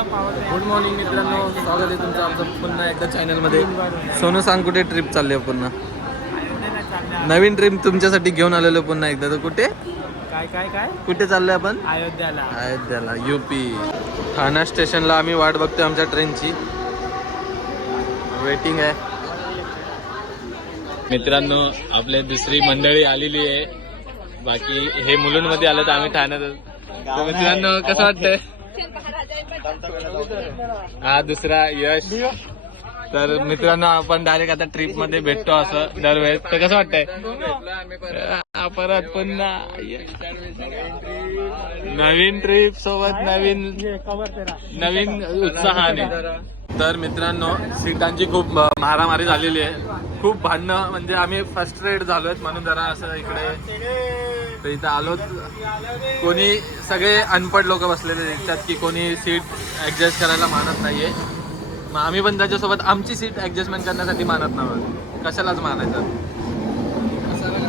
Good morning मित्रांनो, स्वागत आहे तुमचं आमचं पुन्हा एकदा चॅनलमध्ये. सोनू सांग, कुठे ट्रिप चालली आहे पुन्हा? नवीन ट्रिप तुमच्यासाठी घेऊन आलेलो पुन्हा एकदा. तर कुठे काय काय काय कुठे चाललोय आपण? अयोध्याला यूपी. ठाणा स्टेशनला आम्ही वाट बघतोय आमच्या ट्रेनची. वेटिंग आहे. मित्रांनो, आपल्या दुसरी मंडळी आलेली आहे. बाकी हे मुलुंडमध्ये आलं तर आम्ही ठाण्यात. तर मित्रांनो, कसं वाटतंय? हा दुसरा यश. तर मित्रांनो, आपण डायरेक्ट आता ट्रिप मध्ये भेटतो असं दरवेळेस. तर कसं वाटतंय? परत पुन्हा नवीन ट्रिप सोबत नवीन उत्साहाने. तर मित्रांनो, सीटांची खूप मारामारी झालेली आहे. खूप भांडणं, म्हणजे आम्ही फ्रस्ट्रेट झालोय म्हणून जरा असं इकडे तर इथं आलो. कोणी सगळे अनपढ लोक बसलेले दिसतात की कोणी सीट ऍडजस्ट करायला मानत नाहीये. मग आम्ही पण त्याच्यासोबत आमची सीट ऍडजस्टमेंट करण्यासाठी मानत नव्हतं. कशालाच मानायचं.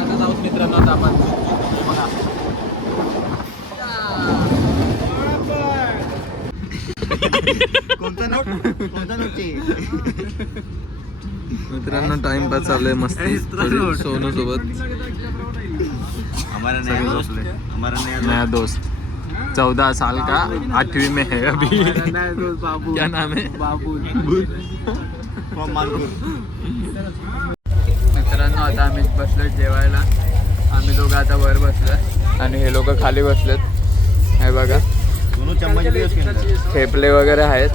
आता जाऊच मित्रांनो, आता आपण बघा. मित्रांनो, टाइमपास चालू आहे मस्ती सोनू सोबत. नया दोस्त 14 साल का 8वीं में है अभी. क्या नाम है? बाबुल. मित्रांनो, आता आम्ही बसलोय जेवायला. आम्ही दोघं आता वर बसलोय आणि हे लोक खाली बसलेत. हे बघा, ठेपले वगैरे आहेत.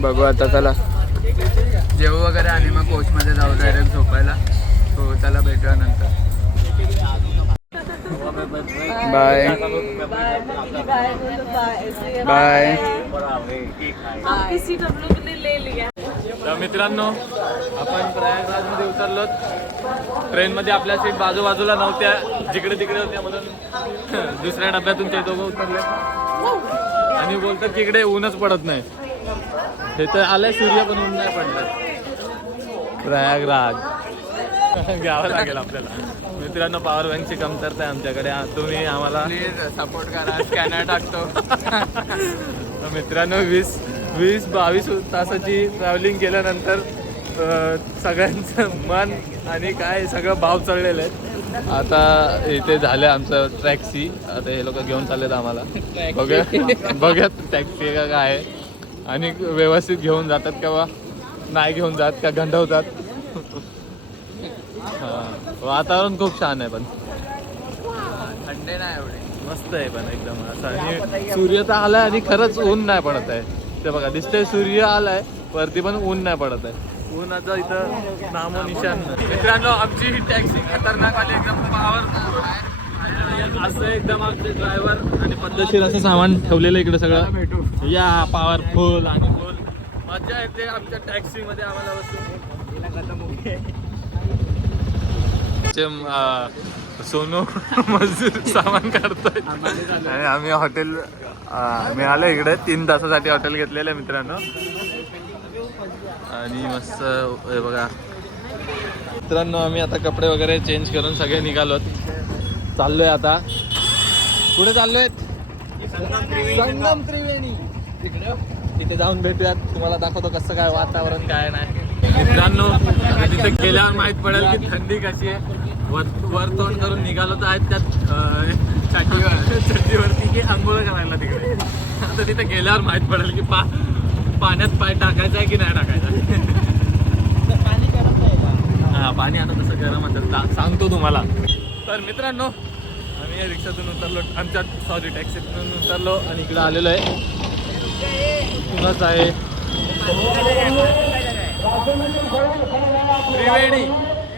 बघू आता. चला जेवू वगैरे आणि मग कोचमध्ये जाऊ डायरेक्ट झोपायला. हो, त्याला भेटूया नंतर. Bye bye. आपकी सीट हम लोग ने ले लिया. तर मित्रांनो, आपण प्रयागराजमध्ये उतरलो. ट्रेनमध्ये आपल्या सीट बाजूबाजूला नव्हत्या, जिकडे तिकडे होत्या. म्हणून दुसऱ्या डब्यातून ते दोघं उतरले आणि बोलतात की इकडे ऊनच पडत नाही. हे तर आलंय सूर्य, पण ऊन नाही पडलं. प्रयागराज घ्यावं लागेल आपल्याला. मित्रांनो, पॉवर बँकची कमतरता आहे आमच्याकडे. तुम्ही आम्हाला सपोर्ट करा. स्कॅनर टाकतो. मित्रांनो, 20-22 तासाची ट्रॅव्हलिंग केल्यानंतर सगळ्यांचं मन आणि काय सगळं भाव चढलेलं आहे. आता इथे झालं आमचं टॅक्सी. आता हे लोक घेऊन चाललेत आम्हाला. बघूयात टॅक्सी का काय आहे आणि व्यवस्थित घेऊन जातात किंवा नाही घेऊन जात का गंडवतात. वातावरण खूप छान आहे, पण थंडी नाही एवढे. मस्त आहे पण एकदम असं. आणि सूर्य तर आलाय आणि खरंच ऊन नाही पडत आहे. ते बघा, दिसतंय सूर्य आलाय वरती, पण ऊन नाही पडत आहे. ऊनाचं इथं नामो निशान. मित्रांनो, आमची ही टॅक्सी खतरनाक आली, एकदम पॉवर. असं एकदम आमचे ड्रायव्हर आणि पद्धतशीर असं सामान ठेवलेलं इकडे सगळं. या पॉवरफुल आणि फुल मजा येते आमच्या टॅक्सीमध्ये आम्हाला बसून. सोनू मजदूर सामान काढतोय आणि आम्ही हॉटेल मिळालं इकडे. 3 तासासाठी हॉटेल घेतलेलं आहे मित्रांनो. आणि मस्त हे बघा. मित्रांनो, आम्ही आता कपडे वगैरे चेंज करून सगळे निघालोत. चाललोय आता. कुठे चाललोय? संगम त्रिवेणी. तिथे जाऊन भेटूयात. तुम्हाला दाखवतो कसं काय वातावरण काय नाही. मित्रांनो, आता तिथे गेल्यावर माहीत पडेल की थंडी कशी आहे. वर तोंड करून निघालो तर आहेत त्यात छातीवरती की आंघोळ करायला तिकडे. आता तिथे गेल्यावर माहीत पडेल की पाण्यात पाय टाकायचा आहे की नाही टाकायचा. हा, पाणी आता तसं गरम असेल, सांगतो तुम्हाला. तर मित्रांनो, आम्ही रिक्षातून उतरलो, आमच्या टॅक्सीतून उतरलो आणि इकडे आलेलो आहे. पुन्हाच आहे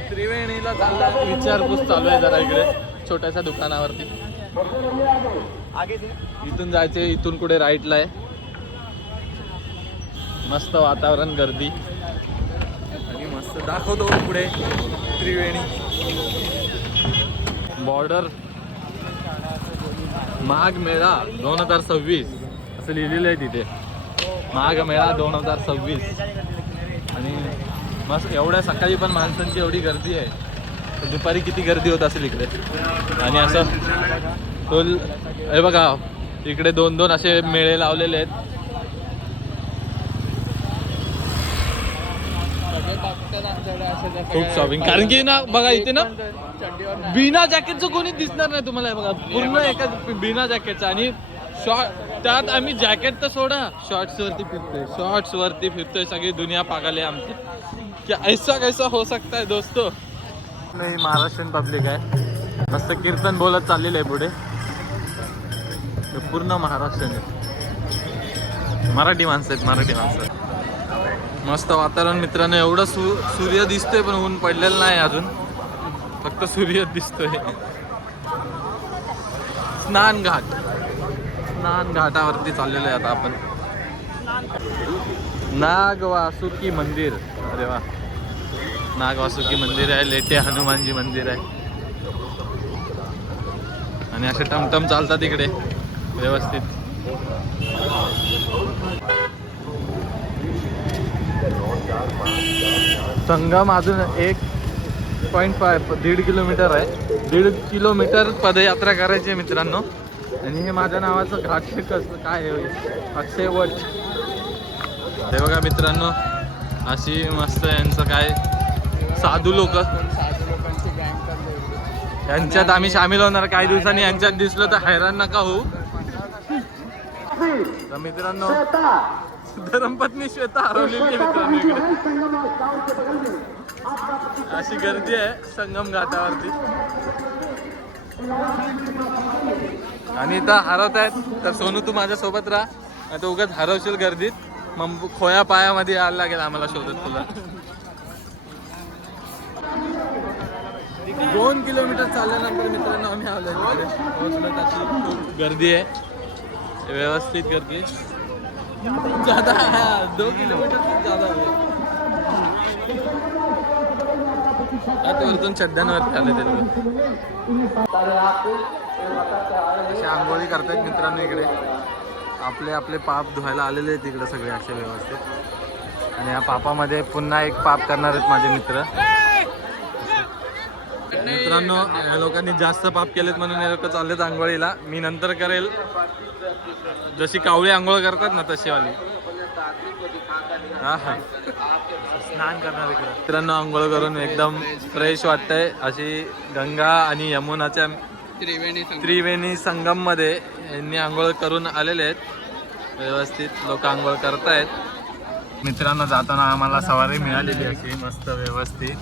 त्रिवेणीला चालला. विचारपूस चालू आहे जरा इकडे छोट्याशा दुकानावरती. इथून जायचे, इथून कुठे राईटला आहे. मस्त वातावरण, गर्दी आणि मस्त दाखवतो पुढे त्रिवेणी बॉर्डर. माघ मेळा 2026 असं लिहिलेलं आहे तिथे. माघ मेळा 2026. आणि मस्त एवढ्या सकाळी पण माणसांची एवढी गर्दी आहे. तर दुपारी किती गर्दी होत असेल इकडे. आणि असं फुल हे बघा, इकडे 2-2 असे मेळे लावलेले आहेत. खूप शॉपिंग, कारण की ना बघा इथे ना बिना जॅकेटचं कोणी दिसणार नाही तुम्हाला. हे बघा पूर्ण एका बिना जॅकेटचं, आणि त्यात आम्ही जॅकेट तर सोडा, शॉर्ट्स वरती फिरतोय. सगळी दुनिया पागल आहे आमची. क्या ऐसा कैसा हो सकता है दोस्तो. नाही, महाराष्ट्रीयन पब्लिक आहे, मस्त कीर्तन बोलत चाललेलं आहे पुढे. पूर्ण महाराष्ट्रीयन आहे, मराठी माणसं आहेत, मराठी माणसं. मस्त वातावरण मित्रांनो. एवढं सूर्य दिसतोय पण ऊन पडलेलं नाही अजून, फक्त सूर्य दिसतोय. स्नान घाटावरती चाललेलो आहे आता आपण. नागवासुकी मंदिर. अरे वा, नागवासुकी मंदिर आहे, लेटे हनुमानजी मंदिर आहे. आणि असे टमटम चालतात इकडे व्यवस्थित. संगम अजून 1.5 1.5 किलोमीटर आहे. 1.5 किलोमीटर पदयात्रा करायची आहे मित्रांनो. आणि हे माझ्या नावाचं घाट कसं काय आहे, अक्षयवट. हे बघा मित्रांनो, अशी मस्त यांचं काय साधू लोक, यांच्यात आम्ही सामील होणार काही दिवसांनी. यांच्यात दिसलो तर हैराण नका होऊ. तर मित्रांनो, धर्मपत्नी श्वेता हरवलेली आहे मित्रांनो. इकडे अशी गर्दी आहे संगम घाटावरती. आणि इथं हरवत आहेत, तर सोनू तू माझ्या सोबत राहा, आता उगाच हरवशील गर्दीत, मग खोया पायामध्ये यायला लागेल आम्हाला शोधत तुला. 2 किलोमीटर चालल्यानंतर मित्रांनो आम्ही आलो पोहोचलो. त्याची खूप गर्दी आहे, व्यवस्थित गर्दी ज्यादा. 2 किलोमीटर खूप ज्यादा आहे. आता वरतून चड्ड्यांवरती आले ते असे आंघोळी करतायत मित्रांनो. इकडे आपले पाप धुवायला आलेले आहेत इकडे सगळे असे व्यवस्थित. आणि या पापामध्ये पुन्हा एक पाप करणार आहेत माझे मित्र. मित्रांनो, या लोकांनी जास्त पाप केलेत म्हणून हे लोक चाललेत आंघोळीला. मी नंतर करेल, जशी कावळी आंघोळ करतात ना तशी वाली. हा, स्नान करणार इकडे मित्रांनो. आंघोळ करून एकदम फ्रेश वाटतंय. अशी गंगा आणि यमुनाच्या त्रिवेणी संगम मध्ये यांनी आंघोळ करून आलेले आहेत. व्यवस्थित लोक आंघोळ करतायत. मित्रांनो, जाताना आम्हाला सवारी मिळालेली अशी मस्त व्यवस्थित.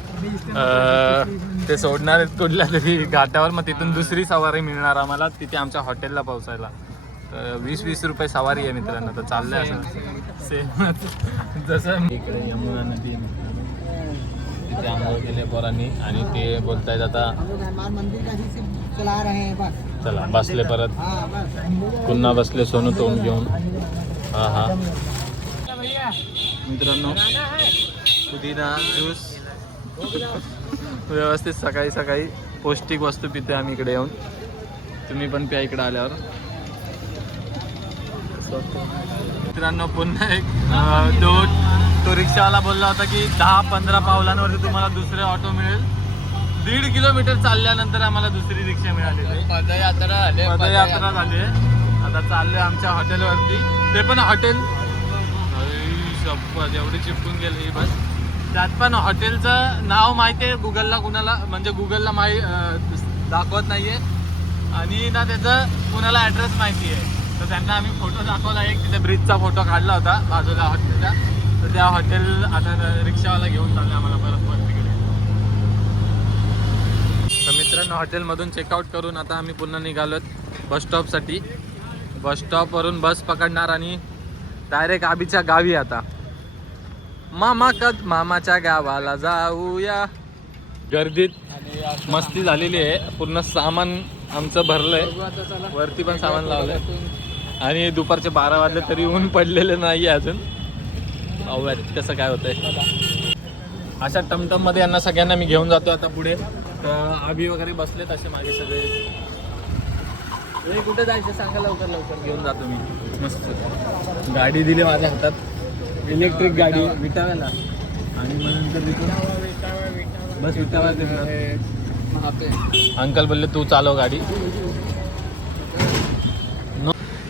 ते सोडणार आहेत कुठल्या तरी घाटावर, मग तिथून दुसरी सवारी मिळणार आम्हाला तिथे आमच्या हॉटेलला पोहोचायला. तर 20-20 रुपये सवारी आहे मित्रांनो. तर चाललंय असं सेम जसं इकडे यमुना नदी तिथे आंघोळ केले पोरांनी. आणि ते बोलतायत आता चला बसले, परत पुन्हा बसले सोनू तोंड घेऊन. हा मित्रांनो, पुदिना ज्यूस व्यवस्थित सकाळी सकाळी पौष्टिक वस्तू पितोय आम्ही इकडे येऊन. तुम्ही पण प्या इकडे आल्यावर. मित्रांनो, पुन्हा एक तो रिक्षावाला बोलला होता की 10-15 पावलांवरती तुम्हाला दुसरे ऑटो मिळेल. 1.5 किलोमीटर चालल्यानंतर आम्हाला दुसरी रिक्षा मिळाली. पदयात्रा झाली. आता चाललोय आमच्या हॉटेलवरती. ते पण हॉटेल एवढी चिपकून गेली ही बस. त्यात पण हॉटेलचं नाव माहिती आहे गुगलला कुणाला, म्हणजे गुगलला दाखवत नाहीये. आणि ना त्याचं कुणाला ॲड्रेस माहिती आहे, तर त्यांना आम्ही फोटो दाखवला. एक तिथे ब्रिजचा फोटो काढला होता बाजूला हॉटेलचा. तर त्या हॉटेल आता रिक्षावाला घेऊन चाललं आम्हाला परत तिकडे. तर मित्रांनो, हॉटेलमधून चेकआउट करून आता आम्ही पुन्हा निघालोत बसस्टॉपसाठी. बसस्टॉपवरून बस पकडणार आणि डायरेक्ट आबीच्या गावी. आता मामाच्या गावाला जाऊया. गर्दीत मस्ती झालेली आहे. पूर्ण सामान आमचं भरलंय, वरती पण सामान लावलंय. आणि दुपारचे 12 वाजले तरी ऊन पडलेलं नाही अजून. पाहूयात कसं काय होतंय. अशा टमटम मध्ये यांना सगळ्यांना मी घेऊन जातो आता पुढे. तर आबी वगैरे बसलेत असे मागे सगळे. कुठे जायचं सांगा, लवकर लवकर घेऊन जातो मी. मस्त गाडी दिली माझ्या हातात, इलेक्ट्रिक गाडी विटाव्याला. आणि मग नंतर तिथून बस विटावा. अंकल बोलले तू चालव गाडी.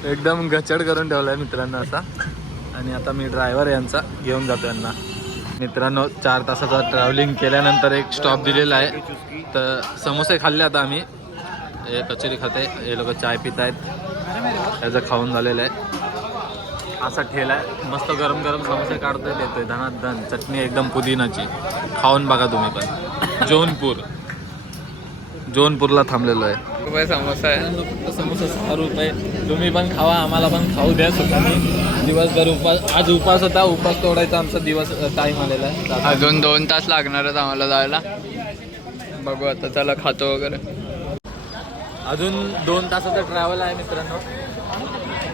एकदम गचड करून ठेवलाय मित्रांनो असा. आणि आता मी ड्रायव्हर यांचा घेऊन जातो यांना. मित्रांनो 4 तासाचा ट्रॅव्हलिंग केल्यानंतर एक स्टॉप दिलेला आहे. तर समोसे खाल्ले आता आम्ही. हे कचोरी खाते, हे लोक चाय पित आहेत. त्याचं खाऊन झालेलं आहे. असा ठेला आहे, मस्त गरम गरम समोसे काढतोय, देतोय धनाधन. चटणी एकदम पुदिनाची. खाऊन बघा तुम्ही पण. जौनपूरला थांबलेलो आहे. रुपये समोसा आहे. फक्त समोसा 6 रुपये. तुम्ही पण खावा, आम्हाला पण खाऊ द्या सुखाने. दिवसभर उपास, आज उपास होता. उपास तोडायचा आमचा दिवस टाईम आलेला आहे. अजून 2 तास लागणार आहेत आम्हाला जायला. बघू आता, चला खातो वगैरे. अजून 2 तासाचा ट्रॅव्हल आहे मित्रांनो.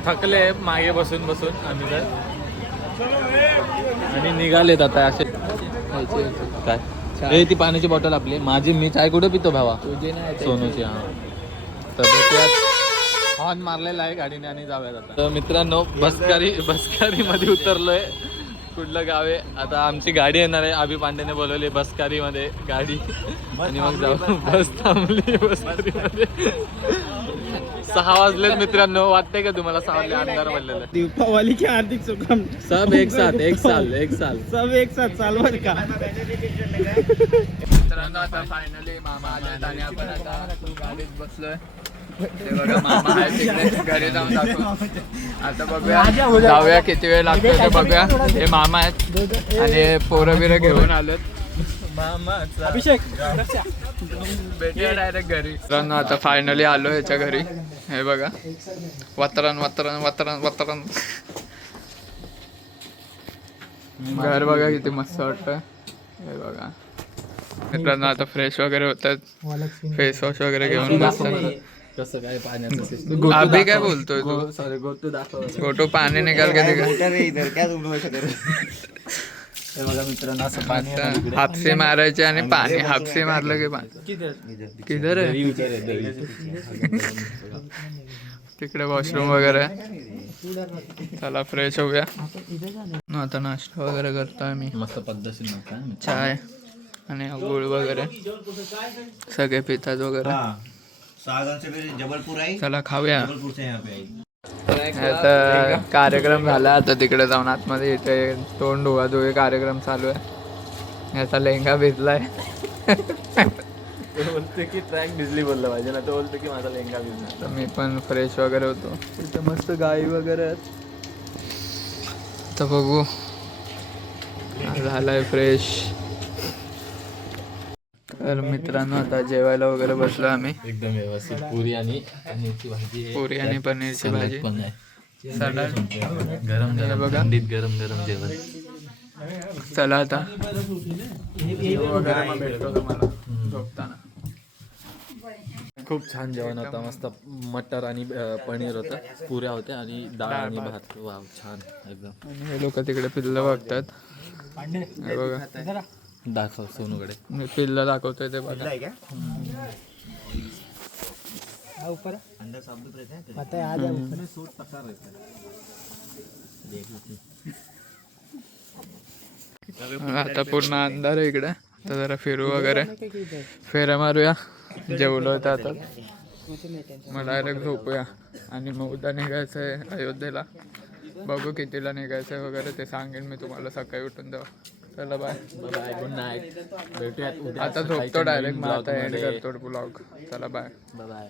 थकले मागे बसून बसून आम्ही तर. आणि निघालेत आता असे. काय हे ती पाण्याची बॉटल आपली माझी. मी चाय कुठे पितो भावा? तुझी नाही, सोनूची. हा तर भेटूयात. हॉर्न मारलेला आहे गाडीने आणि जाऊयात आता. तर मित्रांनो बसकारी मध्ये उतरलोय. कुठलं गाव आहे आता? आमची गाडी येणार आहे. अभि पांडेने बोलवली बसकारी मध्ये गाडी. आणि मग जाऊ. बस थांबली बसकारी मध्ये. 6 वाजलेत मित्रांनो. वाटतंय का तुम्हाला 6 वाजले? अंधार पडलेला. दीपावली की हार्दिक शुभकामना. सब एक साथ, एक साल सब एक साथ सालभर का. मित्रांनो आता फायनली मामा आले आणि आपण आता गाडीत बसलोय. ते बघा मामा आहे तिकडे. घरी जाऊन दाखव. आता बघूया जाऊया, किती वेळ लागतो ते बघूया. हे मामा आहेत आणि पोरं बिरं घेऊन आलोत. अभिषेक भेटूया डायरेक्ट घरी. मित्रांनो आता फायनली आलो ह्याच्या घरी. हे बघा वतरण घर बघा किती मस्त वाटतं. हे बघा मित्रांनो आता फ्रेश वगैरे होतात. फेस वॉश वगैरे घेऊन बसतात. कसं काय पाण्याचं सिस्टम? अभि काय बोलतोय तू? सॉरी गोटू दाखव. फोटो पाणी निकाल के दिखा. हे बघा मित्रांनो असं पाणी आहे ना. हापसे मारायचे आणि पाणी. हापसे मारलं की पाणी. किधर आहे? तिकडे वॉशरूम वगैरे. चला फ्रेश होऊया. आता नाश्ता वगैरे करतोय मी. मस्त पद्धतशीर नव्हता. चाय आणि गुळ वगैरे सगळे पितात वगैरे. चला खाऊया. आता कार्यक्रम झाला. आता तिकडे जाऊन आतमध्ये इथे तोंड धुवाधुवी कार्यक्रम चालू आहे. याचा लेंगा भिजलाय. तो बोलतो की ट्रॅक भिजली बोललं पाहिजे ना. तो बोलतो की माझा लेंगा भिजला. तर मी पण फ्रेश वगैरे होतो. इथे मस्त गाई वगैरे आहेत. तर बघू. झालाय फ्रेश. तर मित्रांनो आता जेवायला वगैरे बसलो आम्ही. एकदम व्यवस्थित. पुरी आणि पनीरची भाजी आहे. पुरी आणि पनीरची भाजी. पण आहे. सलाड. गरम गरम बघा. थंडीत गरम गरम जेवण. चला आता वगैरे मग भेटतो तुम्हाला झोपताना. खूप छान जेवण होतं. मस्त मटर आणि पनीर होतं. पुऱ्या होत्या आणि डाळ आणि भात. वाव छान एकदम. आणि हे लोक तिकडे पिल्लं बघतात. हे बघा दाखव सोनूकडे. मी पिल्लं दाखवतोय ते बघा. आता पूर्ण अंधार आहे इकडे. तर जरा फिरू वगैरे. फेऱ्या मारूया. जेवलो तर आता मग डायरेक्ट झोपूया. आणि मग उद्या निघायचं आहे अयोध्येला. बघू कितीला निघायचं आहे वगैरे ते सांगेन मी तुम्हाला सकाळी उठून तेव्हा. चला बाय बाय. Good night. भेटूयात उद्या. आता झोपतो डायरेक्ट. मग आता एंड करतो ब्लॉग. चला बाय बाय.